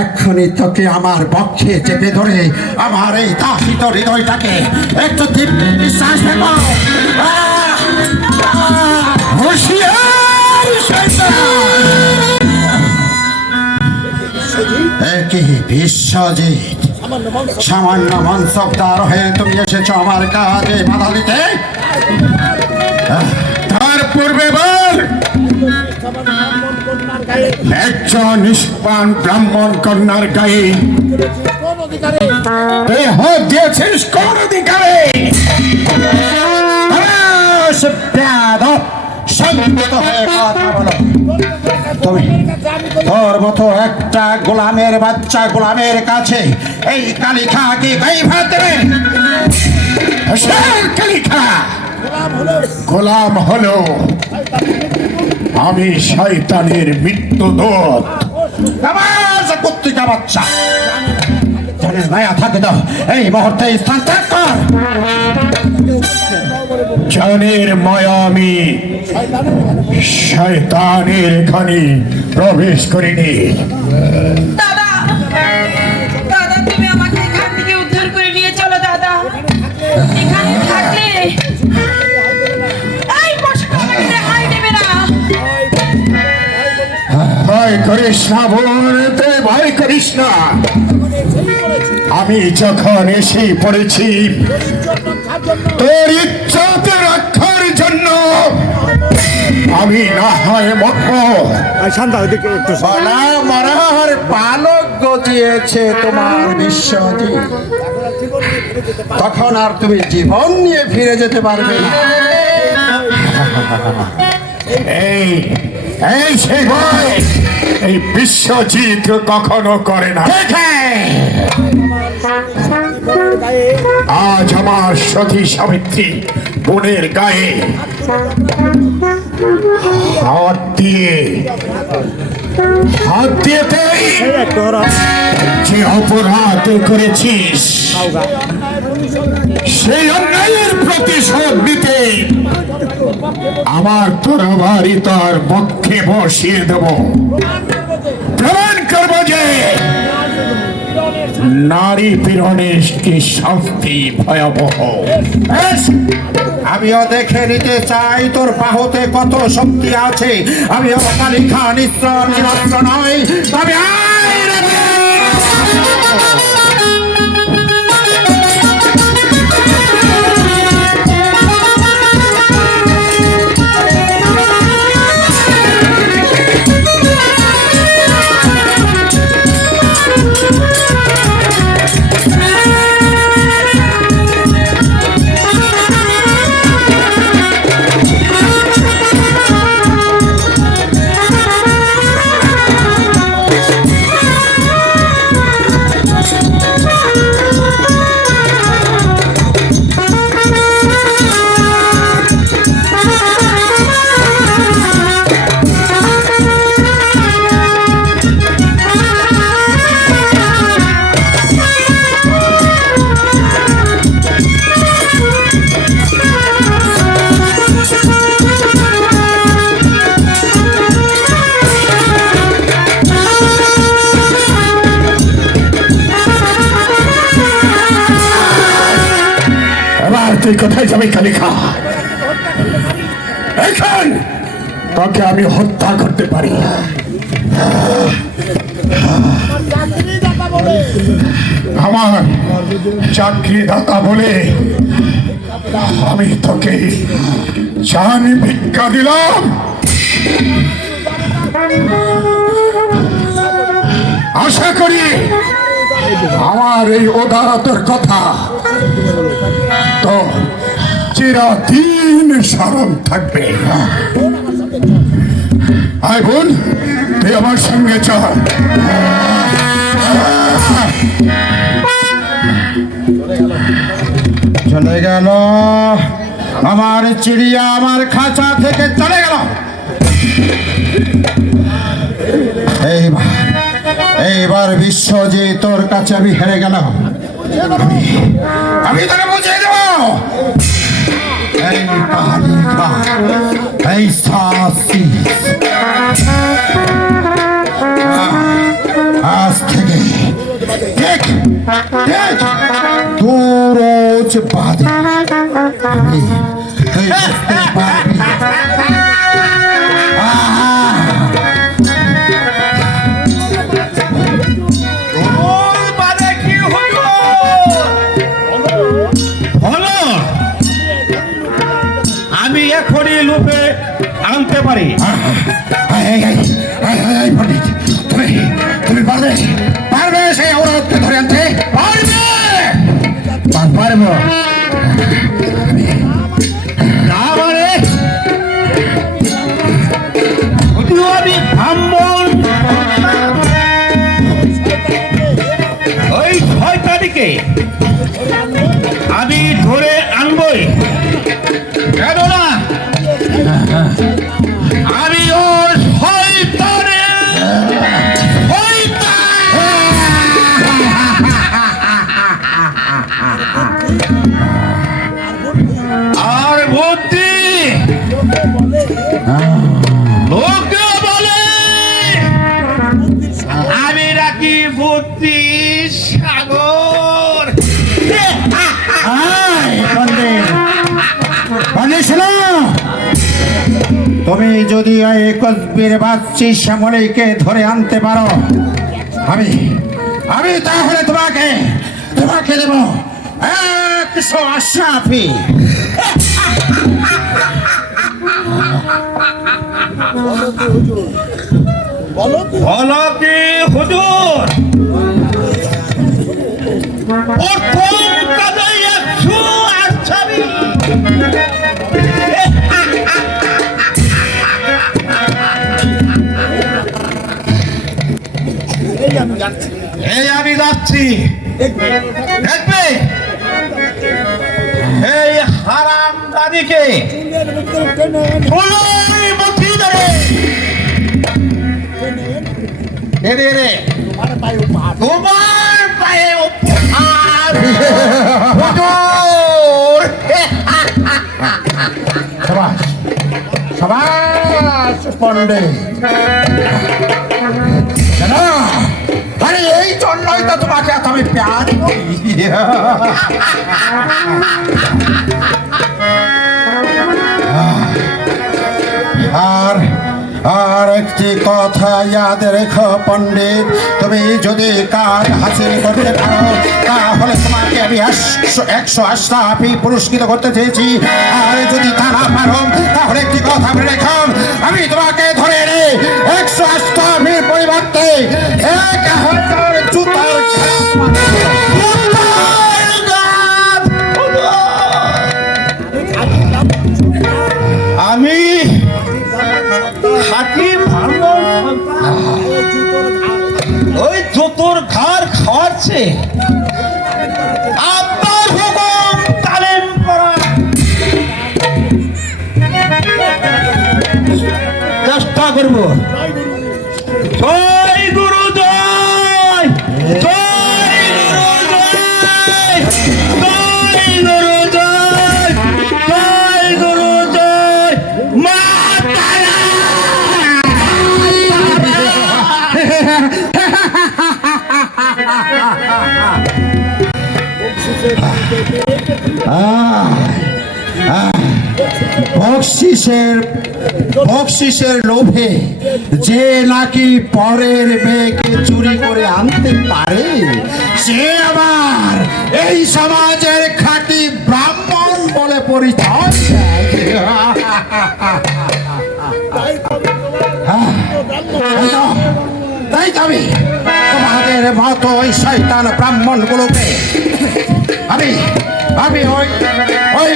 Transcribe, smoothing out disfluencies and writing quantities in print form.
এক্ষুনি তোকে আমার বক্ষে চেপে ধরে আমার এই দাসিত হৃদয়টাকে একটু তৃপ্তি নিঃশ্বাস দেব। হুঁশিয়ার একই বিশ্বজিৎ, সামান্য মনসবদার হয়ে তুমি এসেছো আমার কাজে বাধা দিতে। তার পূর্বে বল, একজন নিষ্পান ব্রাহ্মণ কন্যার গায়ে হাত দিয়েছিস কোন অধিকারে? তোর মতো একটা গোলামের বাচ্চা গোলামের কাছে এই কালিখা কি গাই ভাত দেবে? কালিখা গোলাম হলো, আমি শয়তানের মৃত্যুদূত। পত্রিকা বাচ্চা জানিস মায়া থাকে তো এই মুহূর্তে স্থান ত্যাগ কর। জানের মায়া আমি শয়তানের এখানে প্রবেশ করিনি। দাদা, দাদা তুমি আমাকে এখান থেকে উদ্ধার করে নিয়ে চলো দাদা। এখানে থাকলে এই পশুটা আমাকে রেহাই দেবে না। ভয় করিস না বোন, তুই ভয় করিস না। আমি যখন এসে পড়েছি তোর ইজ্জত রক্ষার জন্য, আমি না হয় মরার পালক গজিয়েছে তোমার বিশ্বজিৎ, তখন আর তুমি জীবন নিয়ে ফিরে যেতে পারবে না। এই এই সেই ভয় এই বিশ্বজিৎ কখনো করে না। আজ আমার সতী সাবিত্রী বোনের গায়ে হাত দিয়ে যে অপরাধ করেছিস সেই অন্যায়ের প্রতিশোধ দিতে আমার তরবারি তার বক্ষে বসিয়ে দেব। প্রমাণ করব যে নারী পীড়নের কি শাস্তি ভয়াবহ। আমিও দেখে নিতে চাই তোর বাহুতে কত শক্তি আছে। আমিও কালিখা নিরস্ত্র নয়, তবে তুই কোথায় যাবি কালিখা? এখন তোকে আমি হত্যা করতে পারি। আমার চাকরিদাতা বলে আমি তোকে জান ভিক্ষা দিলাম। আশা করি আমার এই উদারতার কথা তো চিরদিন স্মরণ থাকবে। আয় বোন, তুই আমার সঙ্গে চল। চলে গেল আমার চিড়িয়া, আমার খাঁচা থেকে চলে গেল। এইবার বিশ্বজিৎ তোর কাছে আমি হেরে গেলাম। আমি তোকে বুঝিয়ে দেব এই কালিখা, এই শাস্তি দু রোজ বাদে তুই বুঝতে পারবি। ওর বাদে কি হলো? হলো আমি এখনই লোপে আনতে পারি। পণ্ডিত, তুমি পারবে পারবে সেই অবরোধকে ধরে আনতে পারবে? পারবো না মানে যদিও আমি ব্রাহ্মণ, ওই 6 তারিখে আমি ধরে আনবই। কেননা আমি ওর আর বুদ্ধি লোকে বলে আমি নাকি বুদ্ধি সাগর। তুমি যদি এই কসবির বাচ্চি শ্যামলীকে ধরে আনতে পারো, আমি তাহলে তোমাকে দেব 100 আশরাফি। বলো কি হুজুর? প্রথম কাজে 100 আশরাফি। এই আমি যাচ্ছি, দেখবে এই হারাম দাদিকে তোমার পায়ে উপহার। হুজুর, সাবাস সাবাস পণ্ডিত। জানো, আরে এই জন্যই তো তোমাকে এত আমি প্যার করি। আর একটি কথা ইয়াদ রেখো পণ্ডিত, তুমি যদি কাজ হাসিল করতে পারো তাহলে তোমাকে আমি 100 আশরাফি পুরস্কৃত করতে চেয়েছি। আর যদি তা না পারো তাহলে একটি কথা বলে রেখো, আমি তোমাকে ধরে এনে 100 আশরাফির পরিবর্তে 1000 জুতার আমি খাঁটি ব্রাহ্মণ সন্তান। ওই জুতোর ঘর খাওয়াচ্ছে আপনার হুকুম তালিম করা চেষ্টা করব। জয় গুরু জয়, জয় গুরু জয়, জয় গুরু জয়, জয় গুরু জয়। মা তারা বকশিসের লোভে যে নাকি পরের মেয়েকে চুরি করে আনতে পারে সে আবার এই সমাজের খাঁটি ব্রাহ্মণ বলে পরিচয় দেয়। তাই আমি তোমাদের মতো ওই শয়তান ব্রাহ্মণ গুলোকে আমি ওই